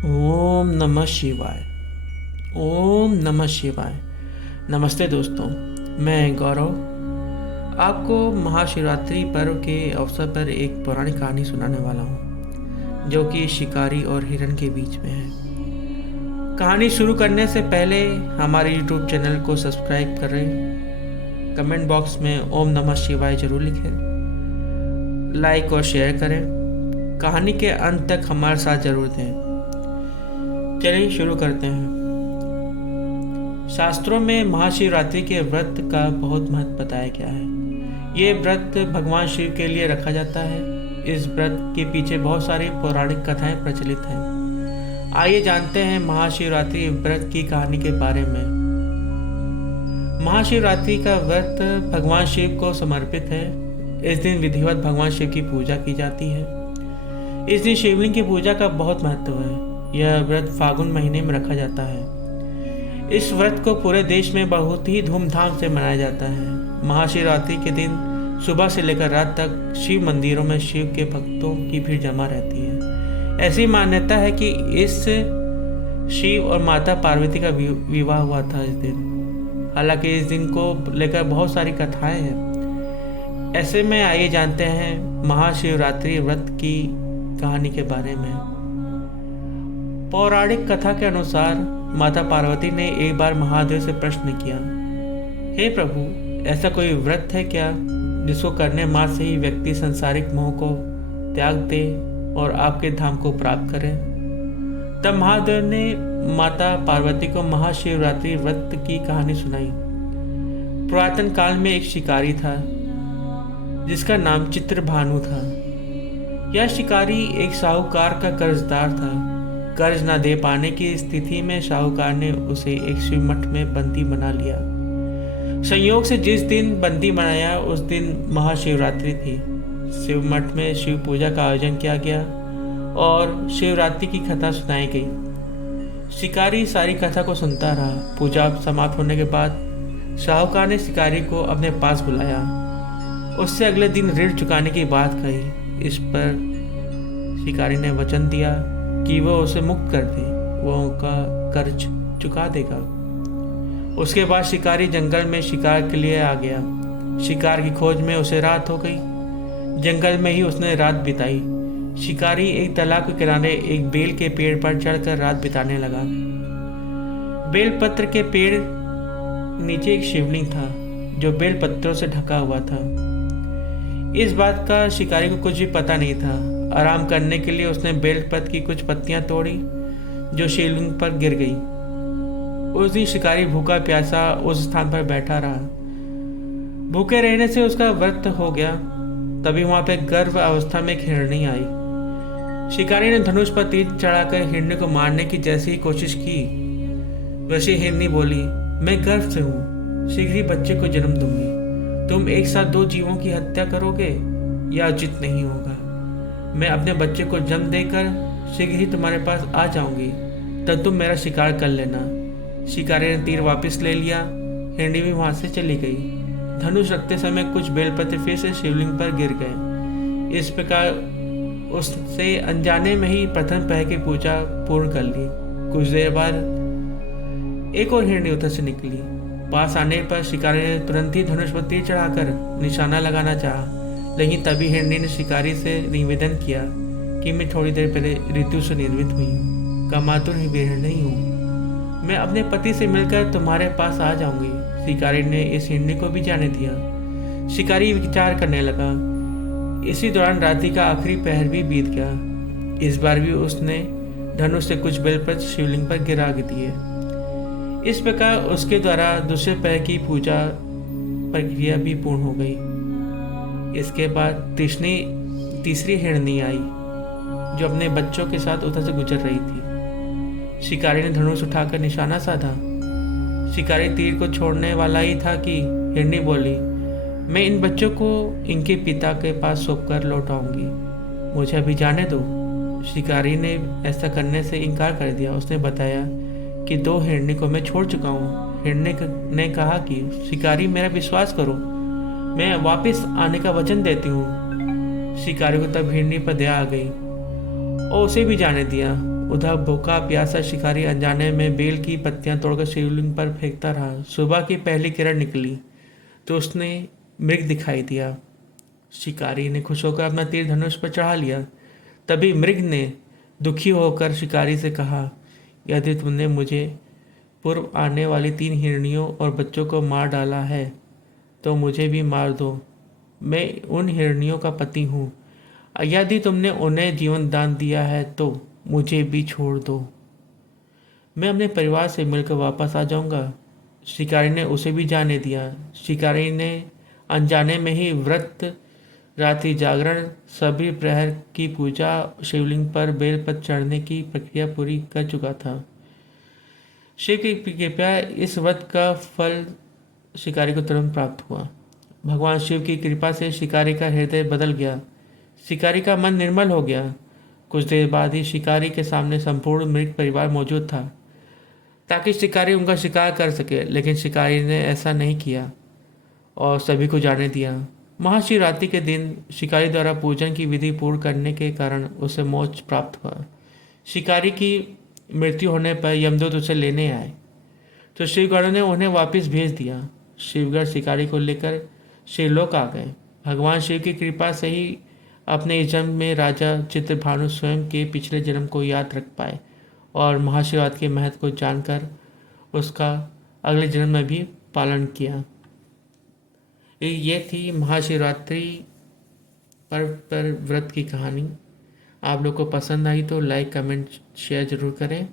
ओम नमः शिवाय। ओम नमः शिवाय। नमस्ते दोस्तों, मैं गौरव आपको महाशिवरात्रि पर्व के अवसर पर एक पौराणिक कहानी सुनाने वाला हूँ जो कि शिकारी और हिरण के बीच में है। कहानी शुरू करने से पहले हमारे YouTube चैनल को सब्सक्राइब करें, कमेंट बॉक्स में ओम नमः शिवाय जरूर लिखें, लाइक और शेयर करें। कहानी के अंत तक हमारे साथ जरूर दें। चलिए शुरू करते हैं। शास्त्रों में महाशिवरात्रि के व्रत का बहुत महत्व बताया गया है। ये व्रत भगवान शिव के लिए रखा जाता है। इस व्रत के पीछे बहुत सारी पौराणिक कथाएं प्रचलित हैं। आइए जानते हैं महाशिवरात्रि व्रत की कहानी के बारे में। महाशिवरात्रि का व्रत भगवान शिव को समर्पित है। इस दिन विधिवत भगवान शिव की पूजा की जाती है। इस दिन शिवलिंग की पूजा का बहुत महत्व है। यह व्रत फागुन महीने में रखा जाता है। इस व्रत को पूरे देश में बहुत ही धूमधाम से मनाया जाता है। महाशिवरात्रि के दिन सुबह से लेकर रात तक शिव मंदिरों में शिव के भक्तों की भीड़ जमा रहती है। ऐसी मान्यता है कि इस शिव और माता पार्वती का विवाह हुआ था इस दिन। हालांकि इस दिन को लेकर बहुत सारी कथाएं हैं। ऐसे में आइए जानते हैं महाशिवरात्रि व्रत की कहानी के बारे में। पौराणिक कथा के अनुसार माता पार्वती ने एक बार महादेव से प्रश्न किया, हे प्रभु, ऐसा कोई व्रत है क्या जिसको करने मात्र से ही व्यक्ति सांसारिक मोह को त्याग दे और आपके धाम को प्राप्त करे? तब महादेव ने माता पार्वती को महाशिवरात्रि व्रत की कहानी सुनाई। पुरातन काल में एक शिकारी था जिसका नाम चित्रभानु था। यह शिकारी एक साहूकार का कर्जदार था। कर्ज न दे पाने की स्थिति में साहूकार ने उसे एक शिव मठ में बंदी बना लिया। संयोग से जिस दिन बंदी बनाया उस दिन महाशिवरात्रि थी। शिव मठ में शिव पूजा का आयोजन किया गया और शिवरात्रि की कथा सुनाई गई। शिकारी सारी कथा को सुनता रहा। पूजा समाप्त होने के बाद साहूकार ने शिकारी को अपने पास बुलाया। उससे अगले दिन ऋण चुकाने की बात कही। इस पर शिकारी ने वचन दिया कि वह उसे मुक्त कर दे, वह उनका कर्ज चुका देगा। उसके बाद शिकारी जंगल में शिकार के लिए आ गया। शिकार की खोज में उसे रात हो गई। जंगल में ही उसने रात बिताई। शिकारी एक तालाब के किनारे एक बेल के पेड़ पर चढ़कर रात बिताने लगा। बेलपत्र के पेड़ नीचे एक शिवलिंग था जो बेल पत्रों से ढका हुआ था। इस बात का शिकारी को कुछ भी पता नहीं था। आराम करने के लिए उसने बेलपत्र की कुछ पत्तियां तोड़ी जो शिवलिंग पर गिर गई। उस दिन शिकारी भूखा प्यासा उस स्थान पर बैठा रहा। भूखे रहने से उसका व्रत हो गया। तभी वहां पर गर्भ अवस्था में एक हिरणी आई। शिकारी ने धनुष पर तीर चढ़ाकर हिरणी को मारने की जैसी ही कोशिश की, वैसे हिरणी बोली, मैं गर्भ से हूँ, शीघ्र ही बच्चे को जन्म दूंगी। तुम एक साथ दो जीवों की हत्या करोगे, यह उचित नहीं होगा। मैं अपने बच्चे को जन्म देकर शीघ्र ही तुम्हारे पास आ जाऊंगी, तब तुम मेरा शिकार कर लेना। शिकारी ने तीर वापस ले लिया। हिरणी भी वहां से चली गई। धनुष रखते समय कुछ बेलपत्र फिर से शिवलिंग पर गिर गए। इस प्रकार उससे अनजाने में ही प्रथम पहर की पूजा पूर्ण कर ली। कुछ देर बाद एक और हिरणी उधर से निकली। पास आने पर शिकारी ने तुरंत ही धनुष पर तीर चढ़ाकर निशाना लगाना चाहा, लेकिन तभी हिरणी ने शिकारी से निवेदन किया कि मैं थोड़ी देर पहले ऋतु से निर्मित हुई हूँ, कामातुर ही वीर नहीं हूँ। मैं अपने पति से मिलकर तुम्हारे पास आ जाऊंगी। शिकारी ने इस हिरणी को भी जाने दिया। शिकारी विचार करने लगा। इसी दौरान रात्रि का आखिरी पहर भी बीत गया। इस बार भी उसने धनुष से कुछ बेलपत्र शिवलिंग पर गिरा दिए। इस प्रकार उसके द्वारा दूसरे पहर की पूजा प्रक्रिया भी पूर्ण हो गई। इसके बाद तीसरी हिरणी आई जो अपने बच्चों के साथ उधर से गुजर रही थी। शिकारी ने धनुष उठाकर निशाना साधा। शिकारी तीर को छोड़ने वाला ही था कि हिरणी बोली, मैं इन बच्चों को इनके पिता के पास सौंपकर लौट आऊंगी, मुझे अभी जाने दो। शिकारी ने ऐसा करने से इनकार कर दिया। उसने बताया कि दो हिरणी को मैं छोड़ चुका हूँ। हिरणी ने कहा कि शिकारी, मेरा विश्वास करो, मैं वापस आने का वचन देती हूँ। शिकारी को तब हिरणी पर दया आ गई और उसे भी जाने दिया। उधर भूखा प्यासा शिकारी अनजाने में बेल की पत्तियां तोड़कर शिवलिंग पर फेंकता रहा। सुबह की पहली किरण निकली तो उसने मृग दिखाई दिया। शिकारी ने खुश होकर अपना तीर धनुष पर चढ़ा लिया। तभी मृग ने दुखी होकर शिकारी से कहा, यदि तुमने मुझे पूर्व आने वाली 3 हिरणियों और बच्चों को मार डाला है तो मुझे भी मार दो। मैं उन हिरणियों का पति हूँ। यदि तुमने उन्हें जीवन दान दिया है तो मुझे भी छोड़ दो। मैं अपने परिवार से मिलकर वापस आ जाऊंगा। शिकारी ने उसे भी जाने दिया। शिकारी ने अनजाने में ही व्रत, रात्रि जागरण, सभी प्रहर की पूजा, शिवलिंग पर बेलपत्र चढ़ने की प्रक्रिया पूरी कर चुका था। शिव की कृपया इस व्रत का फल शिकारी को तुरंत प्राप्त हुआ। भगवान शिव की कृपा से शिकारी का हृदय बदल गया। शिकारी का मन निर्मल हो गया। कुछ देर बाद ही शिकारी के सामने संपूर्ण मृग परिवार मौजूद था ताकि शिकारी उनका शिकार कर सके, लेकिन शिकारी ने ऐसा नहीं किया और सभी को जाने दिया। महाशिवरात्रि के दिन शिकारी द्वारा पूजन की विधि पूर्ण करने के कारण उसे मोक्ष प्राप्त हुआ। शिकारी की मृत्यु होने पर यमदूत उसे लेने आए तो शिवगणों ने उन्हें वापस भेज दिया। शिवगढ़ शिकारी को लेकर शिवलोक आ गए। भगवान शिव की कृपा से ही अपने इस जन्म में राजा चित्रभानु स्वयं के पिछले जन्म को याद रख पाए और महाशिवरात्रि के महत्व को जानकर उसका अगले जन्म में भी पालन किया। ये थी महाशिवरात्रि पर्व पर व्रत की कहानी। आप लोग को पसंद आई तो लाइक, कमेंट, शेयर ज़रूर करें।